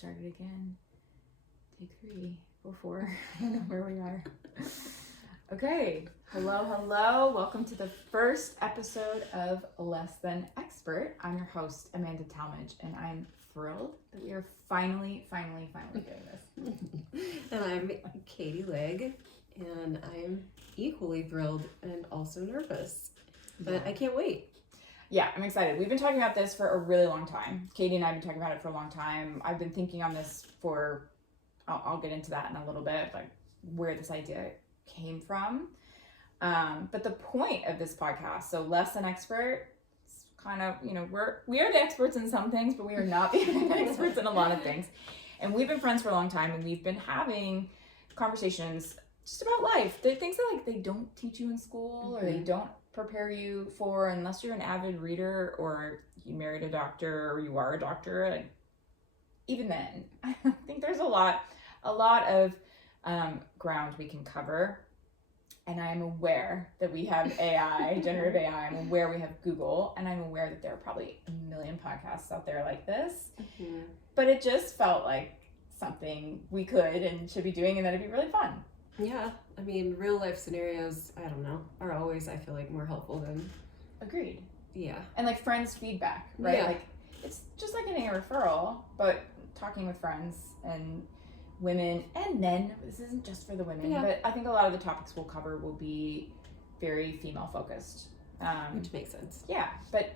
start it again. Take 3 before I don't know where we are. Okay, hello. Welcome to the first episode of Less Than Expert. I'm your host, Amanda Talmadge, and I'm thrilled that we are finally doing this. And I'm Katie Legg, and I'm equally thrilled and also nervous, but I can't wait. Yeah, I'm excited. We've been talking about this for a really long time. Katie and I have been talking about it for a long time. I've been thinking on this for, I'll get into that in a little bit, like where this idea came from. But the point of this podcast, so Less Than Expert, it's kind of, we are the experts in some things, but we are not the experts in a lot of things. And we've been friends for a long time, and we've been having conversations just about life. The things that they don't teach you in school, or they don't prepare you for, unless you're an avid reader or you married a doctor or you are a doctor. And even then, I think there's a lot of ground we can cover. And I am aware that we have AI, generative AI. I'm aware we have Google, and I'm aware that there are probably a million podcasts out there like this. But it just felt like something we could and should be doing, and that it'd be really fun. Yeah, I mean, real life scenarios, I don't know, are always, I feel like, more helpful than... Agreed. Yeah. And friends' feedback, right? Yeah. It's just like getting a referral, but talking with friends and women and men. This isn't just for the women, but I think a lot of the topics we'll cover will be very female focused. Which makes sense. Yeah, but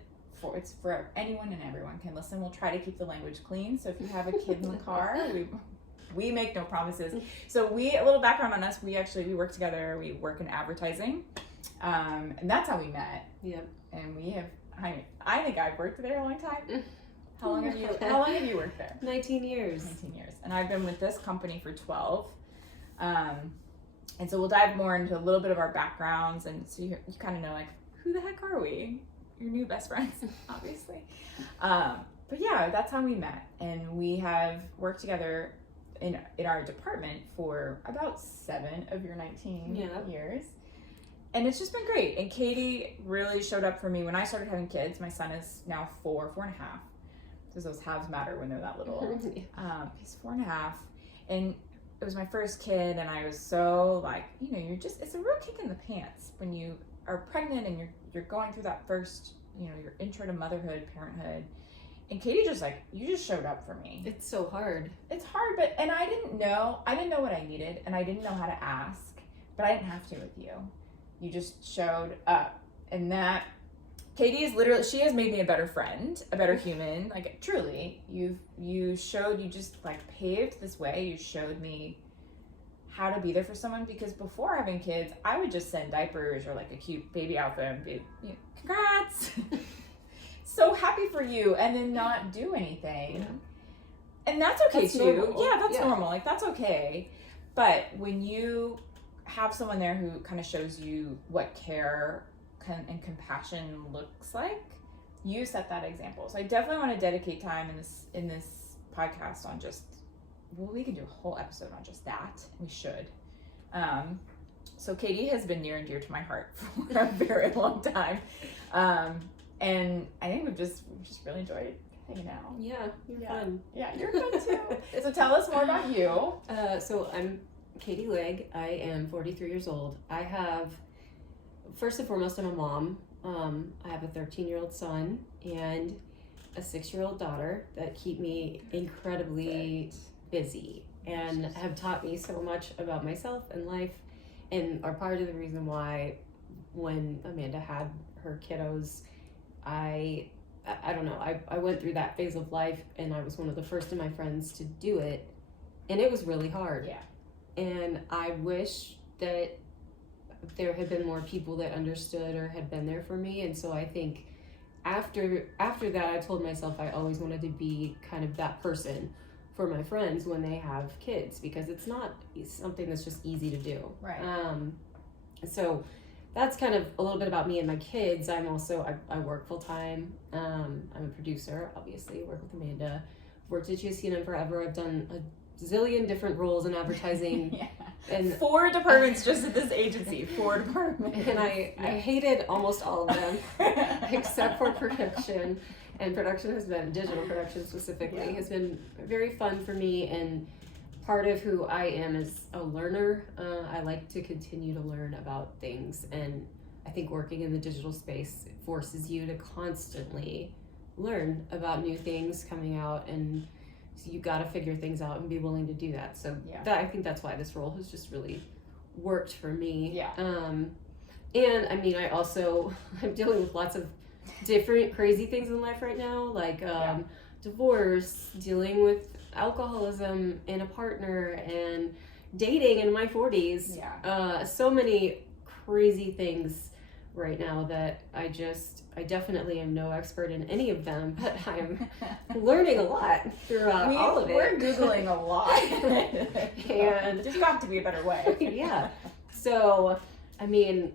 it's for anyone and everyone can listen. We'll try to keep the language clean. So if you have a kid in the car, we make no promises. So a little background on us, we work together. We work in advertising. And that's how we met. Yep. And I think I've worked there a long time. How long have you worked there? 19 years. 19 years. And I've been with this company for 12. And so we'll dive more into a little bit of our backgrounds, and so you kind of know who the heck are we? Your new best friends, obviously. But yeah, that's how we met. And we have worked together in our department for about 7 of your 19 years. And it's just been great. And Katie really showed up for me when I started having kids. My son is now 4 and a half. Because those halves matter when they're that little. He's 4 and a half. And it was my first kid, and I was so it's a real kick in the pants when you are pregnant and you're going through that first, your intro to motherhood, parenthood. And Katie you just showed up for me. It's so hard. It's hard, and I didn't know what I needed, and I didn't know how to ask, but I didn't have to with you. You just showed up, and that Katie is literally, she has made me a better friend, a better human. Truly, you just paved this way. You showed me how to be there for someone, because before having kids, I would just send diapers or a cute baby outfit and be, congrats. So happy for you, and then not do anything. Yeah. And that's okay too. Normal. Yeah, that's normal. That's okay. But when you have someone there who kind of shows you what care and compassion looks like, you set that example. So I definitely want to dedicate time in this podcast on we can do a whole episode on just that. We should. So Katie has been near and dear to my heart for a very long time. And I think we've just really enjoyed hanging out. Yeah, you're fun. Yeah, you're fun too. So tell us more about you. So I'm Katie Legg. I am 43 years old. I have, first and foremost, I'm a mom. I have a 13-year-old son and a 6-year-old daughter that keep me incredibly busy and have taught me so much about myself and life, and are part of the reason why when Amanda had her kiddos, I don't know, I went through that phase of life, and I was one of the first of my friends to do it, and it was really hard. Yeah. And I wish that there had been more people that understood or had been there for me. And so I think after that, I told myself I always wanted to be kind of that person for my friends when they have kids, because it's not something that's just easy to do. Right. So that's kind of a little bit about me and my kids. I'm also, I work full time. I'm a producer, obviously, work with Amanda. Worked at GSCN forever. I've done zillion different roles in advertising. Yeah. And 4 departments just at this agency. 4 departments. And I hated almost all of them, except for production. And production has been, digital production specifically, has been very fun for me. And part of who I am is a learner. I like to continue to learn about things. And I think working in the digital space forces you to constantly learn about new things coming out, and so you got to figure things out and be willing to do that. So I think that's why this role has just really worked for me. Yeah. And I mean, I'm dealing with lots of different crazy things in life right now, like divorce, dealing with alcoholism and a partner, and dating in my 40s. So many crazy things right now that I definitely am no expert in any of them, but I'm learning a lot throughout all of it. We're Googling a lot. And there's got to be a better way. Yeah. So, I mean,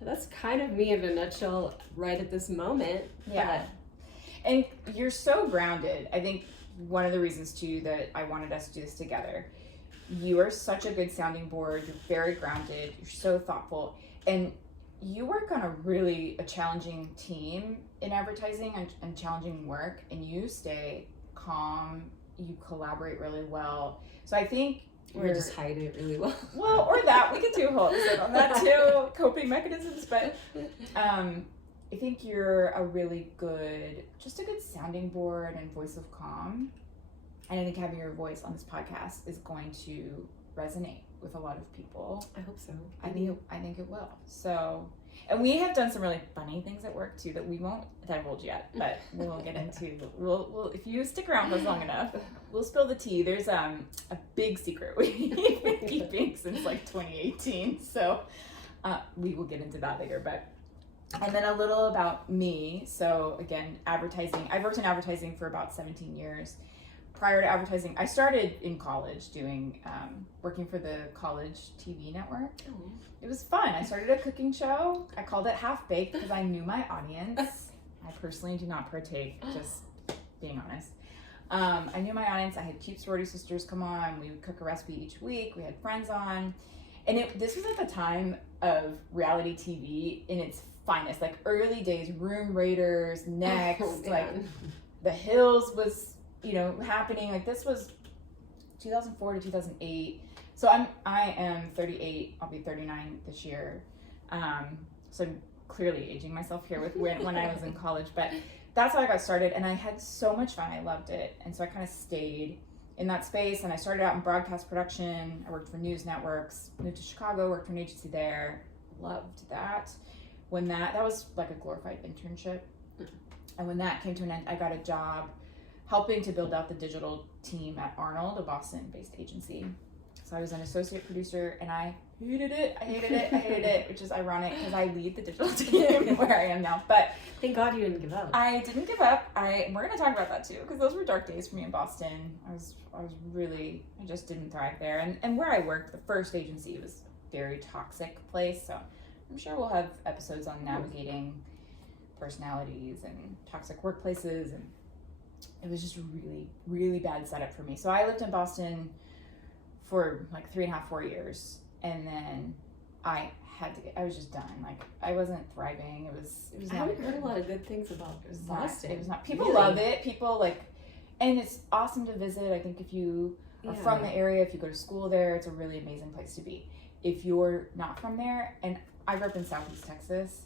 that's kind of me in a nutshell right at this moment. Yeah. And you're so grounded. I think one of the reasons too that I wanted us to do this together, you are such a good sounding board. You're very grounded. You're so thoughtful. And you work on a challenging team in advertising and challenging work, and you stay calm, you collaborate really well. So I think or just hide it really well. Well, or that. We could do a whole episode on that too, coping mechanisms. But I think you're a good sounding board and voice of calm. And I think having your voice on this podcast is going to resonate with a lot of people. I hope so. I think it will. So, and we have done some really funny things at work too that we won't divulge yet, but we'll get into. We'll if you stick around for us long enough, we'll spill the tea. There's a big secret we've been keeping since like 2018. So we will get into that later. But and then a little about me. So again, advertising. I've worked in advertising for about 17 years. Prior to advertising, I started in college doing working for the college TV network. Oh. It was fun. I started a cooking show. I called it Half Baked because I knew my audience. I personally do not partake, just being honest. I knew my audience. I had cute sorority sisters come on. We would cook a recipe each week. We had friends on. And this was at the time of reality TV in its finest, like early days, Room Raiders, Next, like The Hills was happening. Like this was 2004 to 2008. So I am 38. I'll be 39 this year. So I'm clearly aging myself here with when I was in college. But that's how I got started, and I had so much fun. I loved it, and so I kind of stayed in that space. And I started out in broadcast production. I worked for news networks. Moved to Chicago. Worked for an agency there. Loved that. When that was like a glorified internship. And when that came to an end, I got a job helping to build out the digital team at Arnold, a Boston-based agency. So I was an associate producer, and I hated it, which is ironic because I lead the digital team where I am now. But thank God you didn't give up. I didn't give up. We're going to talk about that too, because those were dark days for me in Boston. I just didn't thrive there. And where I worked, the first agency was a very toxic place. So I'm sure we'll have episodes on navigating personalities and toxic workplaces, and it was just a really, really bad setup for me. So I lived in Boston for like 3.5, 4 years. And then I was just done. Like I wasn't thriving. It was I not haven't heard a lot of good things about Boston. It was not, people love it. People and it's awesome to visit. I think if you are from the area, if you go to school there, it's a really amazing place to be. If you're not from there, and I grew up in Southeast Texas.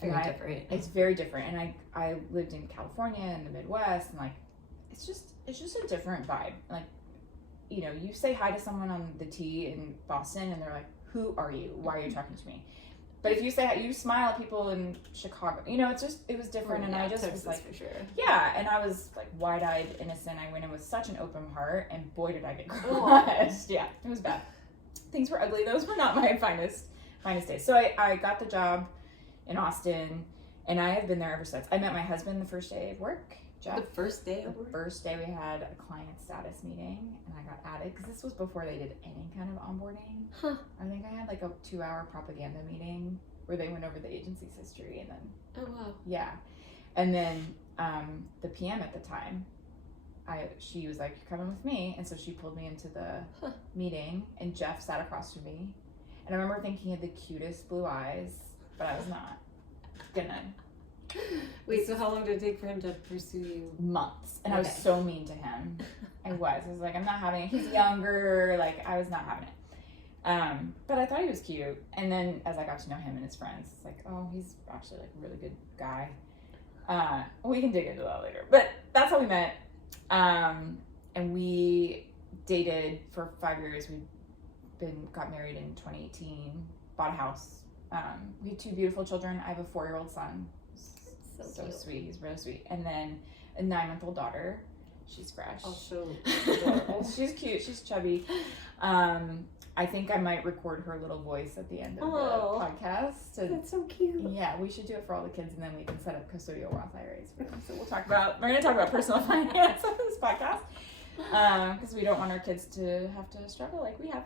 Different. It's very different. And I lived in California and the Midwest, and like it's just a different vibe. Like, you say hi to someone on the T in Boston and they're like, who are you? Why are you talking to me? But if you say hi, you smile at people in Chicago, it was different. And I just Texas, was like, for sure. Yeah. And I was like wide-eyed, innocent. I went in with such an open heart, and boy, did I get crushed. Yeah, it was bad. Things were ugly. Those were not my finest days. So I got the job in Austin, and I have been there ever since. I met my husband the first day of work. Jeff. The first day of work? First day we had a client status meeting, and I got added because this was before they did any kind of onboarding. Huh. I think I had like a 2-hour propaganda meeting where they went over the agency's history, and then oh wow, yeah, and then the PM at the time, she was like, "You're coming with me," and so she pulled me into the meeting, and Jeff sat across from me, and I remember thinking he had the cutest blue eyes, but I was not gonna. Wait, so how long did it take for him to pursue you? Months, and I was so mean to him. I was like, I'm not having it. He's younger, like I was not having it. But I thought he was cute, and then as I got to know him and his friends, it's like, oh, he's actually like a really good guy. We can dig into that later, but that's how we met. And we dated for 5 years. Got married in 2018, bought a house. We had 2 beautiful children. I have a 4-year-old son. So sweet. He's really sweet. And then a 9-month-old daughter. She's fresh. I'll show. She's cute. She's chubby. I think I might record her little voice at the end of the podcast. That's so cute. Yeah, we should do it for all the kids, and then we can set up custodial Roth IRAs for them. So we're going to talk about personal finance on this podcast, because we don't want our kids to have to struggle like we have.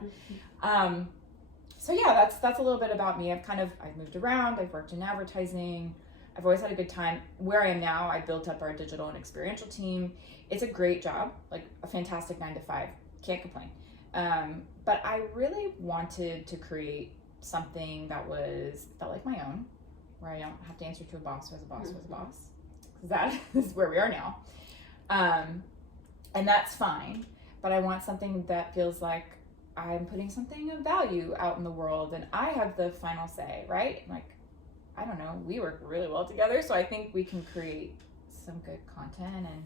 So yeah, that's a little bit about me. I've moved around. I've worked in advertising. I've always had a good time. Where I am now, I built up our digital and experiential team. It's a great job, like a fantastic 9 to 5. Can't complain. But I really wanted to create something that felt like my own, where I don't have to answer to a boss who has a boss who has a boss. Because that is where we are now. And that's fine. But I want something that feels like I'm putting something of value out in the world, and I have the final say, right? Like, I don't know, we work really well together, so I think we can create some good content and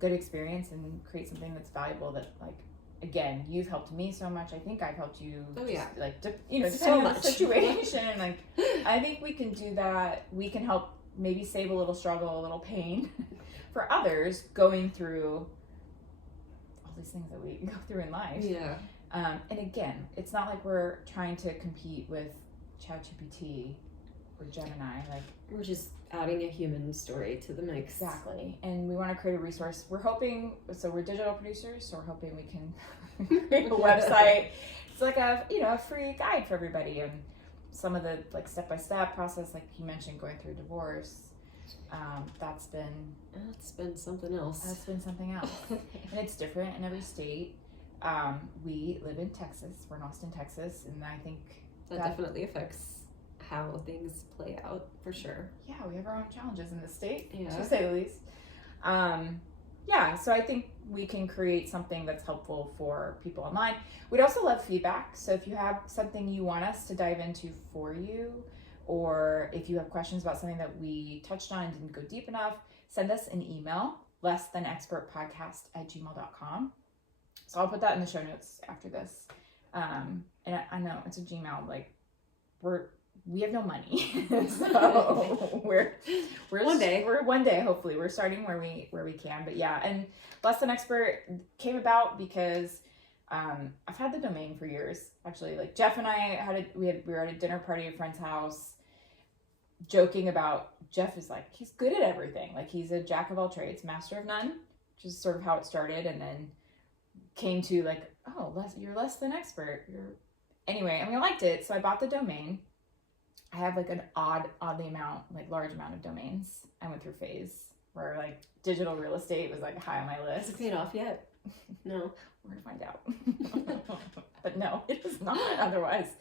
good experience and create something that's valuable that, like, again, you've helped me so much. I think I've helped you. Oh, yeah. Depending so on much. the situation. And, like, I think we can do that. We can help maybe save a little struggle, a little pain for others going through all these things that we go through in life. Yeah. And again, it's not like we're trying to compete with ChatGPT or Gemini. Like, we're just adding a human story to the mix. Exactly. And we want to create a resource. We're digital producers, so we're hoping we can create a website. It's like a free guide for everybody, and some of the like step-by-step process, like you mentioned, going through divorce. That's been something else. That's been something else. And it's different in every state. We live in Texas. We're in Austin, Texas, and I think that definitely affects how things play out, for sure. Yeah, we have our own challenges in the state, yeah, to say the least. So I think we can create something that's helpful for people online. We'd also love feedback. So if you have something you want us to dive into for you, or if you have questions about something that we touched on and didn't go deep enough, send us an email, LessThanExpertPodcast@gmail.com. So I'll put that in the show notes after this. And I know it's a Gmail, like we have no money, so we're one day hopefully we're starting where we can. But yeah, and LessThanExpert came about because I've had the domain for years. Actually, like Jeff and I we were at a dinner party at a friend's house, joking about Jeff is like, he's good at everything. Like, he's a jack of all trades, master of none, which is sort of how it started, and then came to like, oh, you're less than expert. Anyway, and we liked it, so I bought the domain. I have like an large amount of domains. I went through a phase where like digital real estate was like high on my list. Is it paid off yet? No. We're gonna find out. But no, it is not otherwise.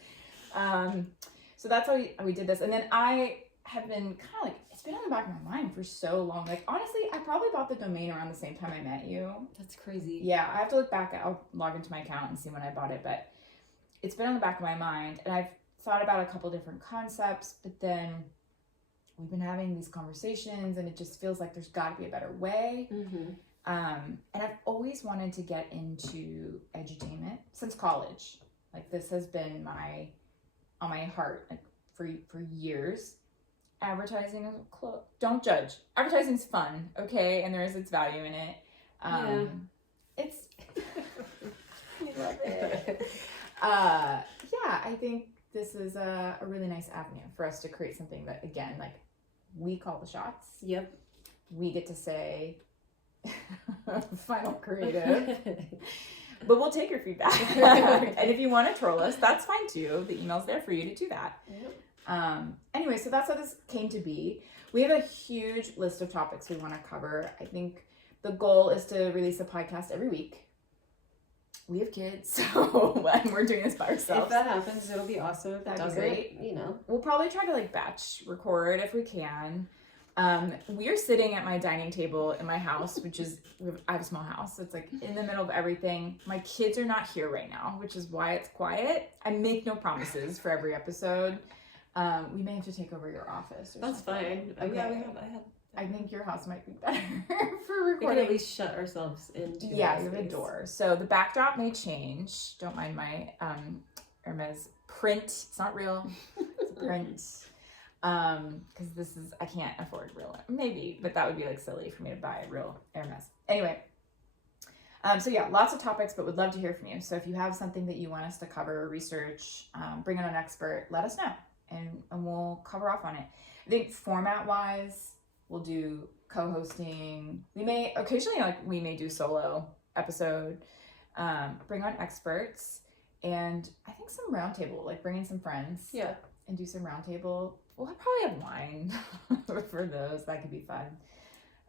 So that's how we did this. And then I have been kind of like, it's been on the back of my mind for so long. Like, honestly, I probably bought the domain around the same time I met you. That's crazy. Yeah, I have to look back. I'll log into my account and see when I bought it, but it's been on the back of my mind, and I've thought about a couple different concepts, but then we've been having these conversations, and it just feels like there's got to be a better way. Mm-hmm. And I've always wanted to get into edutainment since college. Like, this has been on my heart, like, for years. Advertising is don't judge. Advertising's fun, okay, and there is its value in it. It's I love it. Yeah, I think this is a really nice avenue for us to create something that, again, like, we call the shots. Yep. We get to say final creative. But we'll take your feedback. And if you want to troll us, that's fine too. The email's there for you to do that. Yep. Anyway, so that's how this came to be. We have a huge list of topics we want to cover. I think the goal is to release a podcast every week. We have kids, so we're doing this by ourselves. If that happens, it'll be awesome. If it That'd be doesn't, great. you know. We'll probably try to like batch record if we can. We are sitting at my dining table in my house, which is, I have a small house, so it's like in the middle of everything. My kids are not here right now, which is why it's quiet. I make no promises for every episode. We may have to take over your office. Or That's something. fine. Okay. Yeah, I think your house might be better for we recording. can at least shut ourselves into. Yeah, you have a door. So the backdrop may change. Don't mind my Hermes print. It's not real. It's a print. Because this is, I can't afford real. Maybe, but that would be like silly for me to buy a real Hermes. Anyway. So yeah, lots of topics, but would love to hear from you. So if you have something that you want us to cover or research, bring on an expert, let us know, and we'll cover off on it. I think format-wise, we'll do co-hosting. We may occasionally, we may do solo episode, bring on experts, and I think some roundtable, like bring in some friends. Yeah. And do some roundtable. We'll probably have wine for those. That could be fun.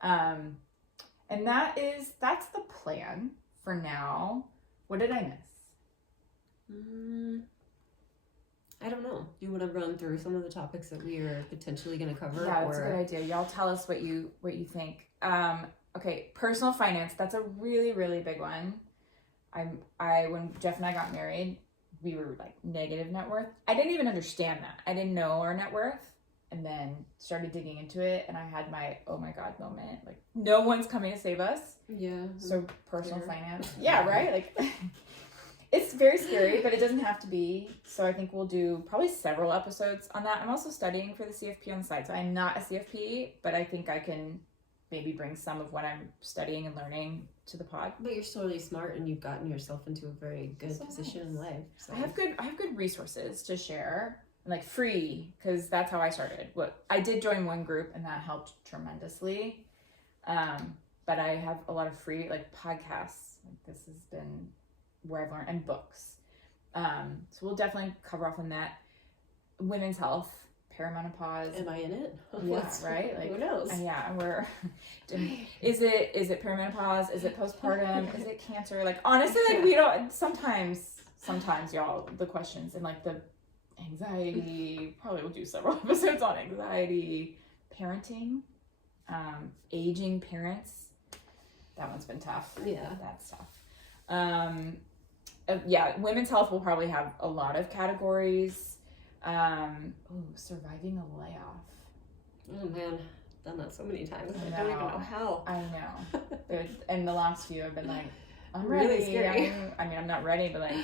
And that's the plan for now. What did I miss? I don't know. Do you want to run through some of the topics that we are potentially going to cover? Yeah, that's a good idea. Y'all tell us what you think. Okay, personal finance. That's a really, really big one. When Jeff and I got married, we were like negative net worth. I didn't even understand that. I didn't know our net worth, and then started digging into it, and I had my oh my god moment. Like, no one's coming to save us. Yeah. So personal finance. Yeah, right? Like it's very scary, but it doesn't have to be. So I think we'll do probably several episodes on that. I'm also studying for the CFP on the side. So I'm not a CFP, but I think I can maybe bring some of what I'm studying and learning to the pod. But you're still really smart, and you've gotten yourself into a very good So position in life. So. I have good resources to share, and like free, because that's how I started. What I did join one group, and that helped tremendously. But I have a lot of free like podcasts. Like, this has been where I've learned, and books. So we'll definitely cover off on that. Women's health, perimenopause. Am I in it? Yeah, right. Like, who knows? Yeah, we're. Is it perimenopause? Is it postpartum? Is it cancer? Like, honestly, like we don't. Sometimes y'all, the questions and like the anxiety. Probably we'll do several episodes on anxiety, parenting, aging parents. That one's been tough. Yeah, that's tough. Yeah, women's health will probably have a lot of categories. Surviving a layoff. Oh man, done that so many times. I don't even know how. I know. And the last few I've been like, I'm really ready. scary. I'm not ready, but like,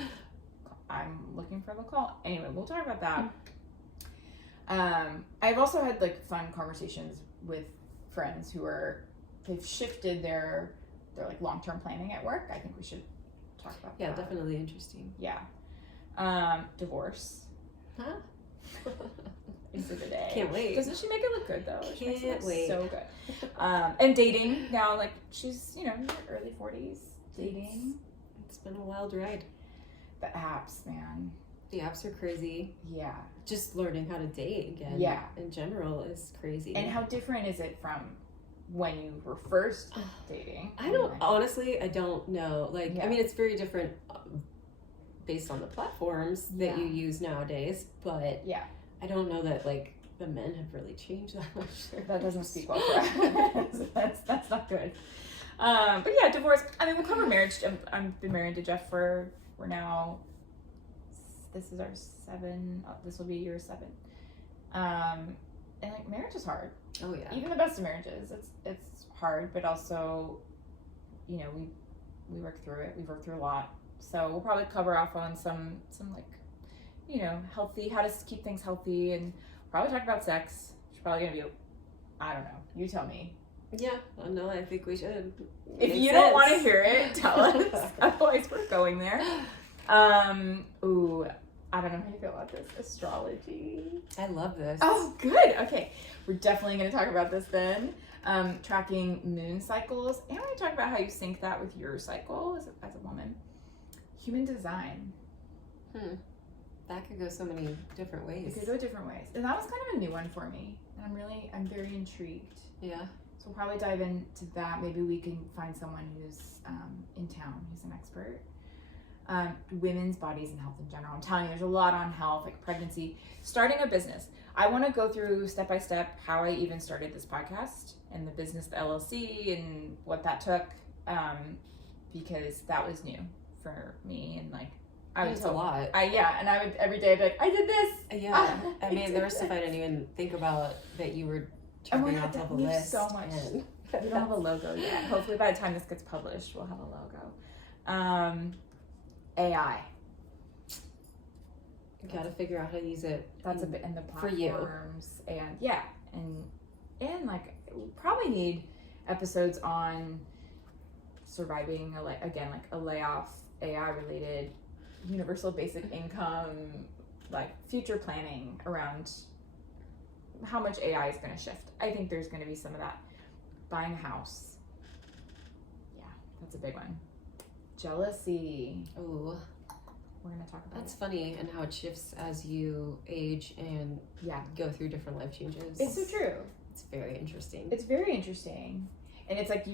I'm looking for the call. Anyway, we'll talk about that. I've also had like fun conversations with friends they've shifted their like long-term planning at work. I think we should talk about that. Yeah, definitely interesting. Yeah. Divorce. Huh? Exhibit A. Can't wait. Doesn't she make it look good though? She makes it Can't look wait. so good. And dating now, like she's in her early 40s. Dating. It's been a wild ride. The apps, man. The apps are crazy. Yeah. Just learning how to date again. Yeah. In general is crazy. And how different is it from when you were first dating? I don't know. Like, Yeah. I mean, it's very different based on the platforms that you use nowadays, but yeah, I don't know that like the men have really changed that much. That doesn't speak well for us. That's not good. But yeah, divorce. I mean, we'll cover marriage. I've been married to Jeff we're now. This is our 7. This will be year 7. And like marriage is hard. Oh yeah. Even the best of marriages, it's hard, but also, we work through it. We've worked through a lot. So we'll probably cover off on some like, healthy, how to keep things healthy, and probably talk about sex. It's probably gonna be, I don't know. You tell me. Yeah. No, I think we should. If you don't want to hear it, tell us. Otherwise, we're going there. Ooh, I don't know how you feel about this. Astrology. I love this. Oh, good. Okay, we're definitely gonna talk about this then. Tracking moon cycles, and we're gonna talk about how you sync that with your cycle as a woman. Human design. That could go so many different ways. It could go different ways. And that was kind of a new one for me. And I'm very intrigued. Yeah. So So we'll probably dive into that. Maybe we can find someone who's in town who's an expert. Women's bodies and health in general. I'm telling you, there's a lot on health, like pregnancy, starting a business. I want to go through step by step how I even started this podcast and the business, the LLC, and what that took, because that was new for me. And like, I would a lot. And I would every day be like, I did this. Yeah, I mean, there was stuff I didn't even think about that you were checking off of a list. So much. We don't have a logo yet. Hopefully, by the time this gets published, we'll have a logo. AI. You gotta figure out how to use it. That's a bit in the for you. platforms, and like we'll probably need episodes on surviving a layoff, AI related, universal basic income, like future planning around how much AI is going to shift. I think there's going to be some of that. Buying a house. Yeah, that's a big one. Jealousy. Ooh. We're going to talk about That's funny, and how it shifts as you age and go through different life changes. It's so true. It's very interesting. It's very interesting. And it's like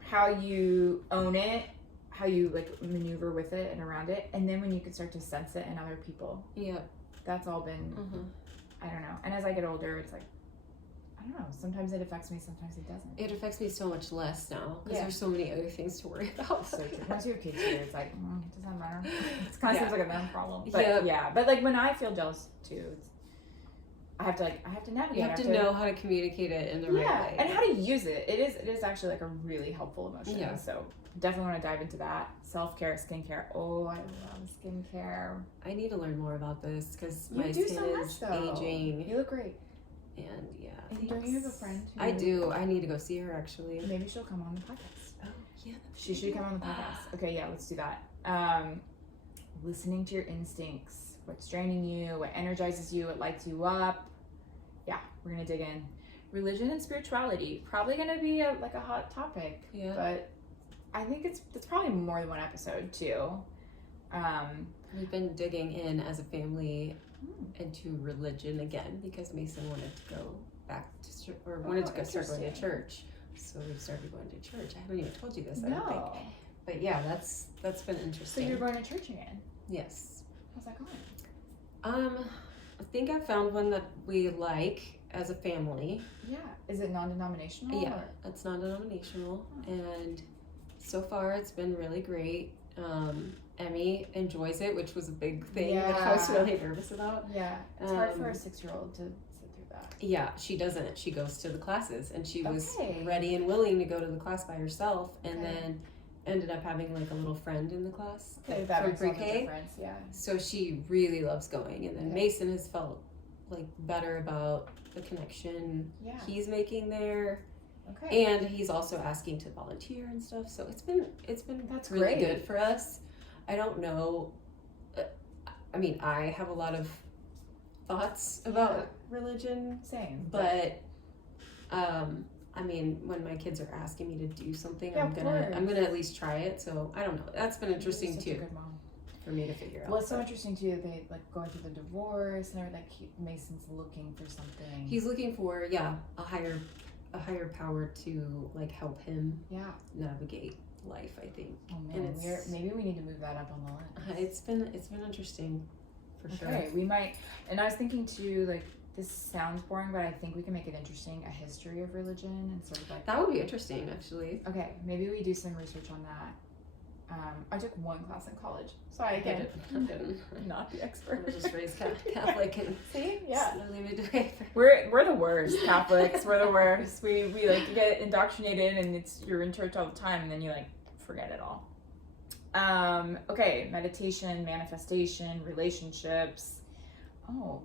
how you own it, how you like maneuver with it and around it, and then when you can start to sense it in other people. Yeah. That's all been, I don't know. And as I get older, it's like, I don't know. Sometimes it affects me, sometimes it doesn't. It affects me so much less now because there's so many other things to worry about. So true. Once you have kids here, it's like, it doesn't matter. It kind of seems like a them problem. But but like when I feel jealous too, I have to navigate. You have to know how to communicate it in the right way. And how to use it. It is actually like a really helpful emotion. Yeah. So definitely want to dive into that. Self-care, skincare. Oh, I love skincare. I need to learn more about this because You my do skin so much, is though. aging. You look great. And And don't you have a friend? I do. I need to go see her actually. Maybe she'll come on the podcast. Oh, yeah. She should come on the podcast. Okay, yeah, let's do that. Listening to your instincts. What's draining you? What energizes you? What lights you up? Yeah, we're gonna dig in. Religion and spirituality. Probably gonna be a hot topic. Yeah. But I think it's probably more than one episode too. We've been digging in as a family into religion again because Mason wanted to go back to wanted to go start going to church, so we started going to church. I haven't even told you this. I don't think. But yeah, that's been interesting. So you're going to church again? Yes. How's that going? I think I found one that we like as a family. Yeah. Is it non-denominational? Yeah, it's non-denominational, and so far it's been really great. Emmy enjoys it, which was a big thing that I was really nervous about. Yeah, it's hard for a 6-year-old to sit through that. Yeah, she doesn't. She goes to the classes, and she was ready and willing to go to the class by herself, and then ended up having like a little friend in the class that from pre-K. Yeah. So she really loves going, and then Mason has felt like better about the connection he's making there. Okay. And he's also asking to volunteer and stuff, so it's been That's really great. good for us. I don't know. I mean, I have a lot of thoughts about religion. Same. But I mean, when my kids are asking me to do something, Yeah, I'm gonna at least try it. So I don't know. That's been interesting Such too a good mom. for me to figure out. Well, it's so interesting too. They like going through the divorce and everything. Mason's looking for something. He's looking for a higher power to like help him navigate life, I think. Oh man, maybe we need to move that up on the list. It's been interesting for sure. Okay, we might. And I was thinking too, like this sounds boring, but I think we can make it interesting. A history of religion and sort of like that would be interesting, actually. Okay, maybe we do some research on that. I took one class in college, so I didn't not the expert. I was just raised Catholic and see, slowly moved away. We're the worst Catholics. We're the worst. We like get indoctrinated, and you're in church all the time, and then you like forget it all. Okay, meditation, manifestation, relationships. Oh,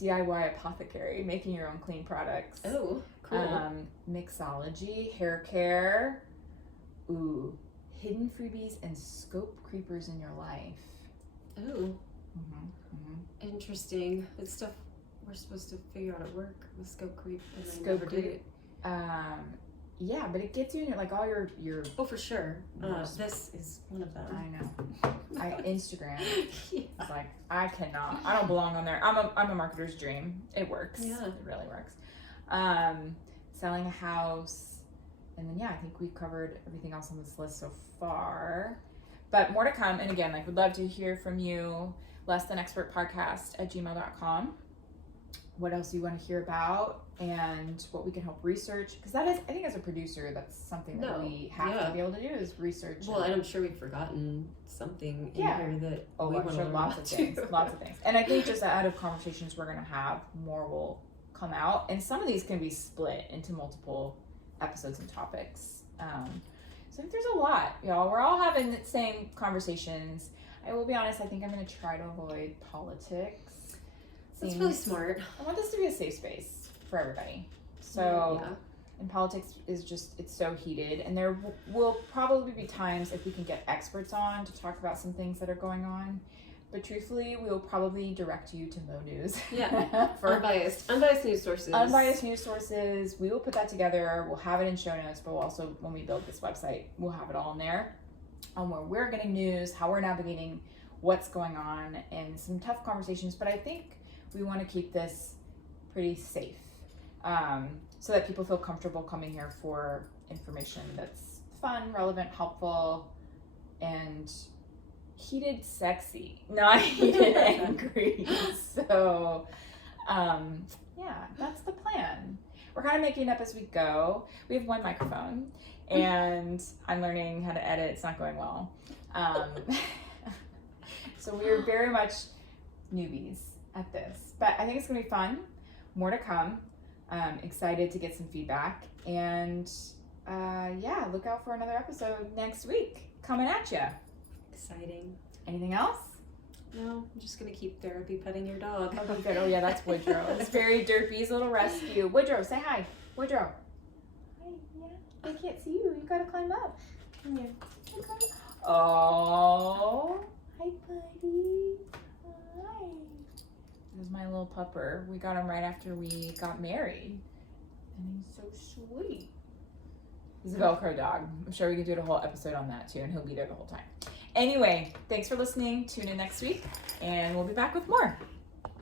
DIY apothecary, making your own clean products. Oh, cool. Mixology, hair care. Ooh. Hidden freebies and scope creepers in your life. Ooh. Interesting. It's stuff we're supposed to figure out at work with scope creep. And scope creep. Yeah, but it gets you in like all your. Oh, for sure. This is one of them. I know. Instagram. It's like I don't belong on there. I'm a marketer's dream. It works. Yeah, it really works. Selling a house. And then, yeah, I think we've covered everything else on this list so far. But more to come. And again, like, would love to hear from you. LessThanExpertPodcast@gmail.com. What else you want to hear about and what we can help research. Because that is, I think as a producer, that's something that we have to be able to do is research. Well, and I'm sure we've forgotten something in here that we want to learn lots of things. Lots of things. And I think just out of conversations we're going to have, more will come out. And some of these can be split into multiple episodes and topics. So I think there's a lot, y'all. We're all having the same conversations. I will be honest, I think I'm going to try to avoid politics. That's really smart. I want this to be a safe space for everybody. So, and politics is just, it's so heated. And there will probably be times if we can get experts on to talk about some things that are going on. But truthfully, we will probably direct you to Mo News. Yeah, for unbiased news sources. Unbiased news sources. We will put that together. We'll have it in show notes, but we'll also, when we build this website, we'll have it all in there on where we're getting news, how we're navigating what's going on, and some tough conversations. But I think we want to keep this pretty safe, so that people feel comfortable coming here for information that's fun, relevant, helpful, and heated, sexy, not heated, angry. So, yeah, that's the plan. We're kind of making it up as we go. We have one microphone, and I'm learning how to edit. It's not going well. So we're very much newbies at this, but I think it's gonna be fun. More to come. Excited to get some feedback, and yeah, look out for another episode next week coming at you. Exciting. Anything else? No, I'm just gonna keep therapy petting your dog. Okay, good. Oh yeah, that's Woodrow. It's very derpy's little rescue. Woodrow, say hi. Woodrow. Hi. Yeah. They can't see you. You gotta climb up. Come here. Okay. Oh. Hi, buddy. Hi. This is my little pupper. We got him right after we got married, and he's so sweet. He's a Velcro dog. I'm sure we can do a whole episode on that too, and he'll be there the whole time. Anyway, thanks for listening. Tune in next week, and we'll be back with more.